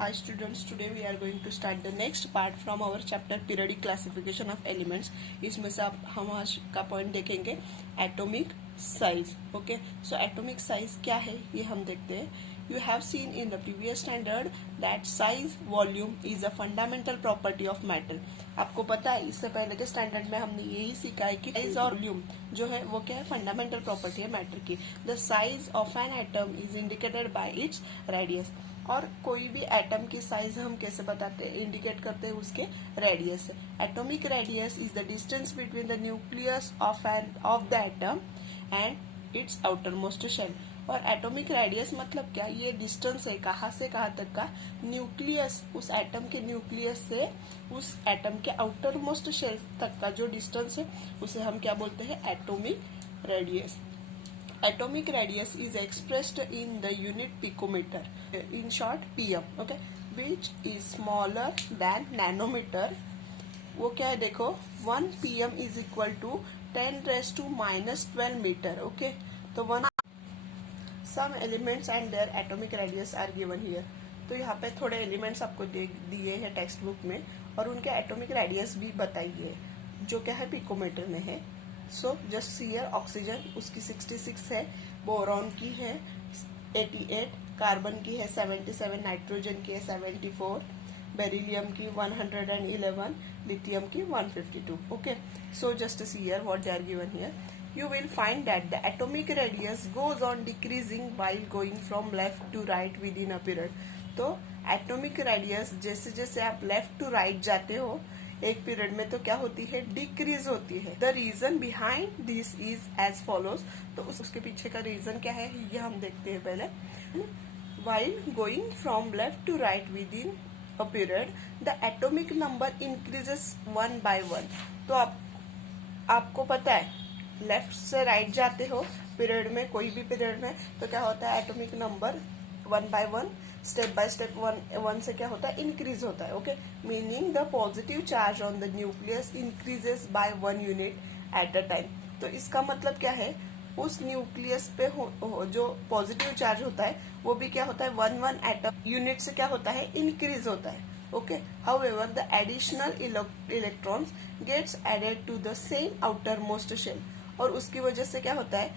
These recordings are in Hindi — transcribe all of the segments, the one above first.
Hi students, today we are going to start the next part from our chapter periodic classification of elements. इसमें से हम आज का पॉइंट देखेंगे atomic size. Okay, so atomic size क्या है ये हम देखते हैं. You have seen in the previous standard that size volume is a fundamental property of matter. आपको पता है इससे पहले के स्टैंडर्ड में हमने यही सीखा है कि साइज और वॉल्यूम जो है वो क्या है, फंडामेंटल प्रॉपर्टी है मैटर की. The size of an atom is indicated by its radius. और कोई भी एटम की साइज हम कैसे बताते हैं, इंडिकेट करते हैं उसके रेडियस से. Atomic radius is the distance between the nucleus of the atom and its outermost shell. और एटॉमिक रेडियस मतलब क्या, ये डिस्टेंस है कहाँ से कहाँ तक का, न्यूक्लियस, उस एटम के न्यूक्लियस से उस एटम के आउटर मोस्ट शेल तक का जो डिस्टेंस है उसे हम क्या बोलते हैं, atomic radius. Atomic radius is expressed in the unit picometer, in short pm, okay, which is smaller than nanometer. वो क्या है देखो, 1 pm is equal to 10 raised to minus 12 meter. Okay, तो some elements and their atomic radius are given here. तो यहाँ पे थोड़े एलिमेंट्स आपको दिए हैं टेक्स्ट बुक में और उनके एटॉमिक रेडियस भी बताइए जो क्या है पिकोमीटर में है. सो जस्ट सीयर, ऑक्सीजन उसकी 66 है, बोरॉन की है 88, कार्बन की है 77, नाइट्रोजन की है 74, बेरिलियम की 111, लिथियम की 152. Okay, so just see what they are given here. You will find that the atomic radius goes on decreasing while going from left to right within a period. तो एटॉमिक रेडियस जैसे जैसे आप लेफ्ट टू राइट जाते हो एक पीरियड में तो क्या होती है, डिक्रीज होती है. The reason behind this is as follows. तो उसके पीछे का रीजन क्या है ये हम देखते हैं पहले. While going from left to right within a period the atomic number increases 1 by 1. तो आपको पता है लेफ्ट से राइट जाते हो पीरियड में, कोई भी पीरियड में, तो क्या होता है atomic number 1 by 1 step by step one से क्या होता है, इंक्रीज होता है. Okay, meaning the positive charge on the nucleus increases by 1 unit at a time. तो इसका मतलब क्या है, उस न्यूक्लियस पे जो पॉजिटिव चार्ज होता है वो भी क्या होता है 1 एटम यूनिट से क्या होता है, इंक्रीज होता है. Okay, however the additional electrons gets added to the same outermost shell. और उसकी वजह से क्या होता है,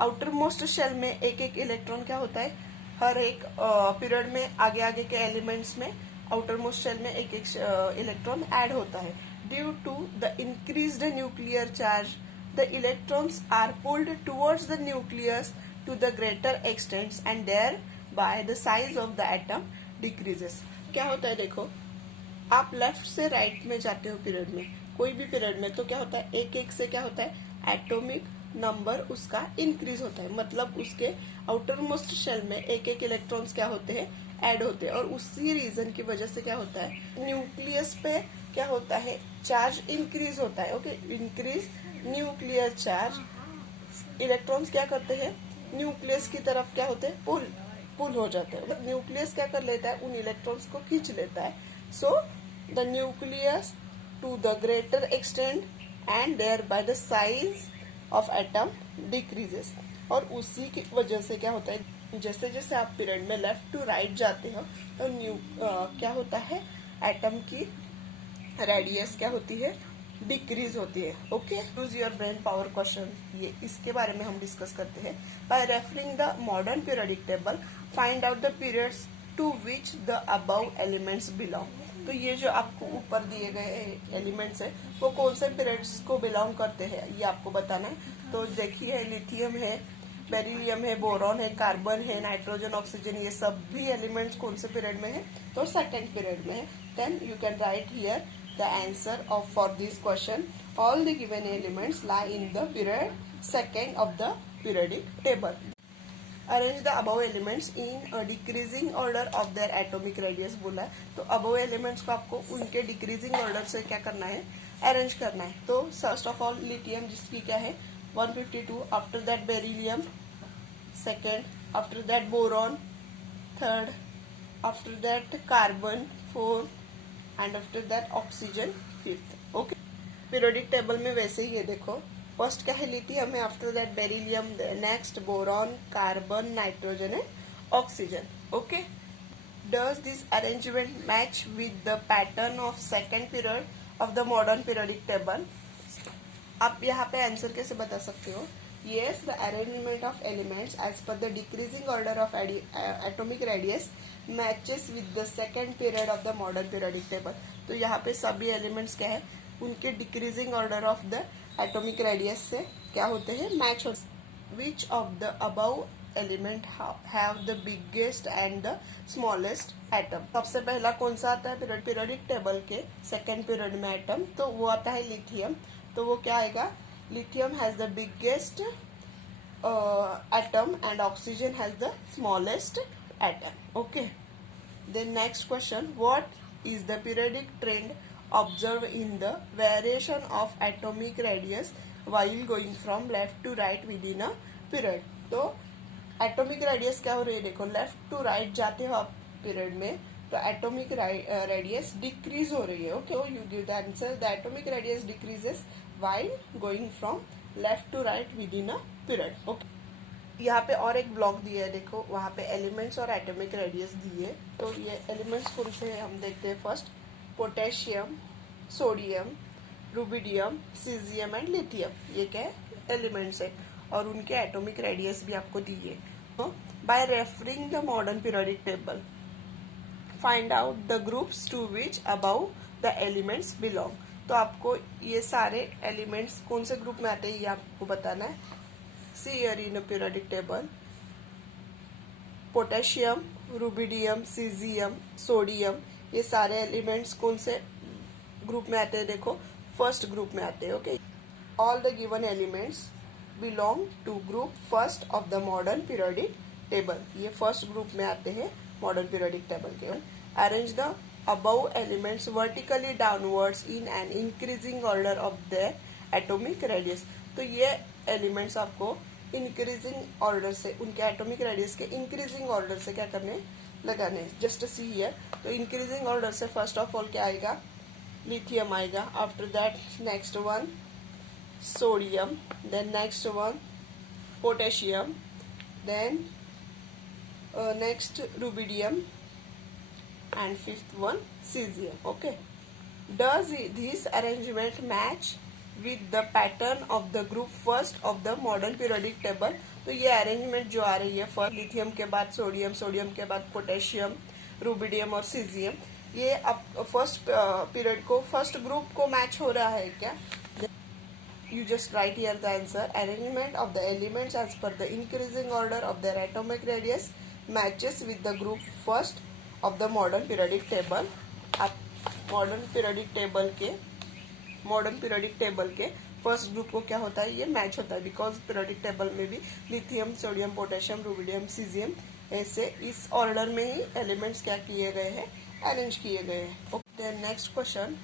आउटर मोस्ट शेल में एक एक इलेक्ट्रॉन क्या होता है, हर एक पीरियड में आगे आगे के एलिमेंट्स में आउटर मोस्ट शेल में एक एक इलेक्ट्रॉन ऐड होता है. Due to the increased nuclear charge the electrons are pulled towards the nucleus to the greater extent and thereby the size of the atom decreases. क्या होता है देखो, आप लेफ्ट से राइट में जाते हो पीरियड में, कोई भी पीरियड में, तो क्या होता है एक एक से क्या होता है एटॉमिक नंबर उसका इंक्रीज होता है. मतलब उसके आउटर मोस्ट शेल में एक एक इलेक्ट्रॉन्स क्या होते हैं, ऐड होते हैं. और उसी रीजन की वजह से क्या होता है, न्यूक्लियस पे क्या होता है, चार्ज इंक्रीज होता है. Okay, increase nuclear charge. Electrons क्या करते हैं, न्यूक्लियस की तरफ क्या होते हैं, पुल हो जाते हैं. न्यूक्लियस क्या कर लेता है, उन इलेक्ट्रॉन्स को खींच लेता है. So the nucleus to the greater extent and thereby the size of atom decreases. और उसी की वजह से क्या होता है, जैसे जैसे आप पीरियड में लेफ्ट टू राइट जाते हो तो क्या होता है, एटम की रेडियस क्या होती है, डिक्रीज होती है. Okay, use your brain power question, ये इसके बारे में हम डिस्कस करते हैं. By referring the modern periodic table find out the periods to which the above elements belong. तो ये जो आपको ऊपर दिए गए एलिमेंट्स है वो कौन से पीरियड्स को बिलोंग करते हैं ये आपको बताना है. तो देखिए, लिथियम है, बेरिलियम है, बोरॉन है, कार्बन है, नाइट्रोजन, ऑक्सीजन, ये सब भी एलिमेंट्स कौन से पीरियड में है, तो सेकंड पीरियड में है. Then you can write here the answer of for this question. All the given elements lie in the period second of the periodic table. Arrange the above elements in decreasing order of their atomic radius बोला है. तो अबव एलिमेंट्स को आपको उनके डिक्रीजिंग ऑर्डर से क्या करना है, अरेंज करना है. तो फर्स्ट ऑफ ऑल लिथियम जिसकी क्या है 152, after that beryllium second, after that boron third, after that carbon fourth and after that oxygen fifth. Okay, periodic table में वैसे ही है. देखो फर्स्ट क्या है, लिथियम है, after that beryllium, next boron, carbon, nitrogen and oxygen. Okay, Does this arrangement match with the pattern of second period of the modern periodic table? आप यहाँ पे आंसर कैसे बता सकते हो? Yes, the arrangement of elements as per the decreasing order of atomic radius matches with the second period of the modern periodic table. तो यहाँ पे सभी एलिमेंट्स क्या है, उनके decreasing order of the atomic radius से क्या होते हैं, मैच होते. Which of the above element have the biggest and the smallest atom? सबसे पहला कौन सा आता है पीरियोडिक टेबल के सेकेंड पीरियड में एटम? तो वो आता है लिथियम. तो वो क्या आएगा, lithium has the biggest atom and oxygen has the smallest atom. Okay, then next question, what is the periodic trend observe in the variation of atomic radius while going from left to right within a period? तो एटॉमिक रेडियस क्या हो रही है, देखो लेफ्ट टू राइट जाते हो आप पीरियड में, तो एटॉमिक रेडियस डिक्रीज हो रही है. Okay, you give the answer, the atomic radius decreases while going from left to right within a period. Okay, यहाँ पे और एक ब्लॉक दिया है, देखो वहां पे एलिमेंट्स और एटॉमिक रेडियस दिए. तो ये एलिमेंट्स कौन से हैं हम देखते हैं. First potassium, sodium, rubidium, caesium and lithium. ये क्या है, एलिमेंट्स है, और उनके एटॉमिक रेडियस भी आपको दिए. By referring the modern periodic table find out the groups to which above the elements belong. तो आपको ये सारे एलिमेंट्स कौन से ग्रुप में आते हैं ये आपको बताना है. See here in a periodic table, potassium, rubidium, caesium, sodium, ये सारे एलिमेंट्स कौन से ग्रुप में आते हैं, देखो फर्स्ट ग्रुप में आते हैं. Okay, all the given elements belong to group first of the modern periodic table. ये फर्स्ट ग्रुप में आते हैं मॉडर्न पीरियोडिक टेबल के. Arrange the above elements vertically downwards in an increasing order of their atomic radius. तो ये एलिमेंट्स आपको इंक्रीजिंग ऑर्डर से, उनके एटॉमिक रेडियस के इंक्रीजिंग ऑर्डर से क्या करने, लगाने. जस्ट सी हियर, तो इंक्रीजिंग ऑर्डर से फर्स्ट ऑफ ऑल क्या आएगा, लिथियम आएगा. After that next one sodium, then next one potassium, then next rubidium and fifth one caesium. Okay, does this arrangement match with the pattern of the group first of the modern periodic table? तो ये अरेंजमेंट जो आ रही है, फर्स्ट लिथियम के बाद सोडियम, सोडियम के बाद पोटेशियम, रुबिडियम और सीजियम, ये अब फर्स्ट पीरियड को, फर्स्ट ग्रुप को मैच हो रहा है क्या? You just write here the answer. Arrangement of the elements as per the increasing order of their atomic radius matches with the group first of the modern periodic table. आप मॉडर्न पीरियोडिक टेबल के फर्स्ट ग्रुप को क्या होता है, ये मैच होता है. बिकॉज पीरियोडिक टेबल में भी lithium, sodium, potassium, rubidium, caesium, ऐसे इस ऑर्डर में ही एलिमेंट्स क्या किए गए हैं, अरेंज किए गए हैं. Okay, next question,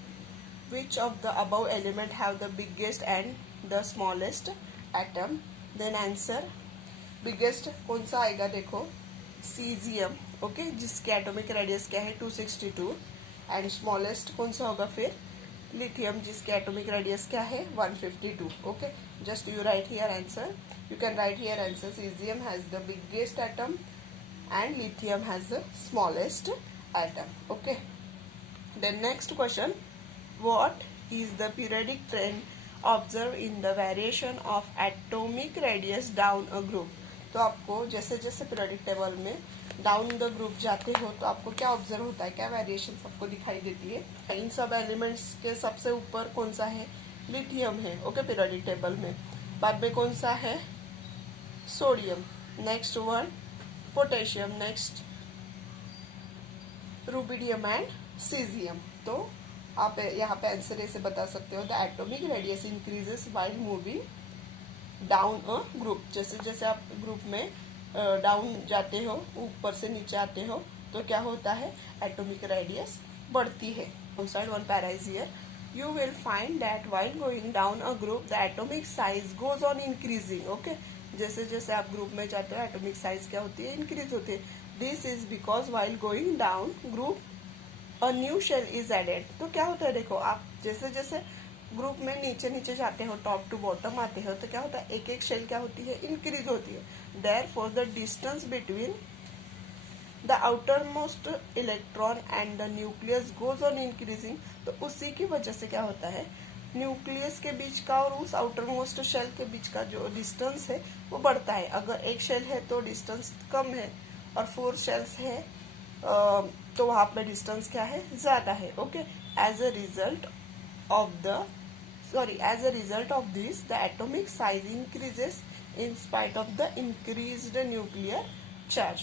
which of the above element have the biggest and the smallest atom? then answer, biggest कौन सा आएगा, देखो सीजियम. ओके, जिसके एटॉमिक रेडियस क्या है 262, एंड स्मॉलेस्ट कौन सा होगा फिर लिथियम, जिसके एटॉमिक रेडियस क्या है 152. Okay, just you write here answer, you can write here answer, caesium has the biggest atom and lithium has the smallest atom. Okay, then next question, what is the periodic trend observed in the variation of atomic radius down a group? तो आपको जैसे जैसे पीरियोडिक टेबल में डाउन द ग्रुप जाते हो तो आपको क्या ऑब्जर्व होता है, क्या वेरिएशन आपको दिखाई देती है. इन सब एलिमेंट्स के सबसे ऊपर कौन सा है, लिथियम है. ओके, पीरियोडिक टेबल में. बाद में कौन सा है, sodium, next one potassium, next rubidium and caesium. तो आप यहाँ पे आंसर ऐसे बता सकते हो, the atomic radius increases while moving down a group. जैसे जैसे आप ग्रुप में डाउन जाते हो, ऊपर से नीचे आते हो, तो क्या होता है, एटॉमिक रेडियस बढ़ती है. On side one para is here, you will find that while going down a group the atomic size goes on increasing. okay, जैसे जैसे आप ग्रुप में जाते हो एटॉमिक साइज क्या होती है, इंक्रीज होती है. This is because while going down group a new shell is added. तो क्या होता है, देखो आप जैसे जैसे ग्रुप में नीचे नीचे जाते हो, टॉप टू बॉटम आते हो, तो क्या होता है, एक एक शेल क्या होती है, इंक्रीज होती है. Therefore the distance between the outer most electron and the nucleus goes on increasing. तो उसी की वजह से क्या होता है, न्यूक्लियस के बीच का और उस आउटर मोस्ट शेल के बीच का जो डिस्टेंस है वो बढ़ता है। अगर एक शेल है तो डिस्टेंस कम है, और 4 शेल्स है तो वहां पे डिस्टेंस क्या है, ज्यादा है। Okay, as a result of this, the atomic size increases in spite of the increased nuclear charge.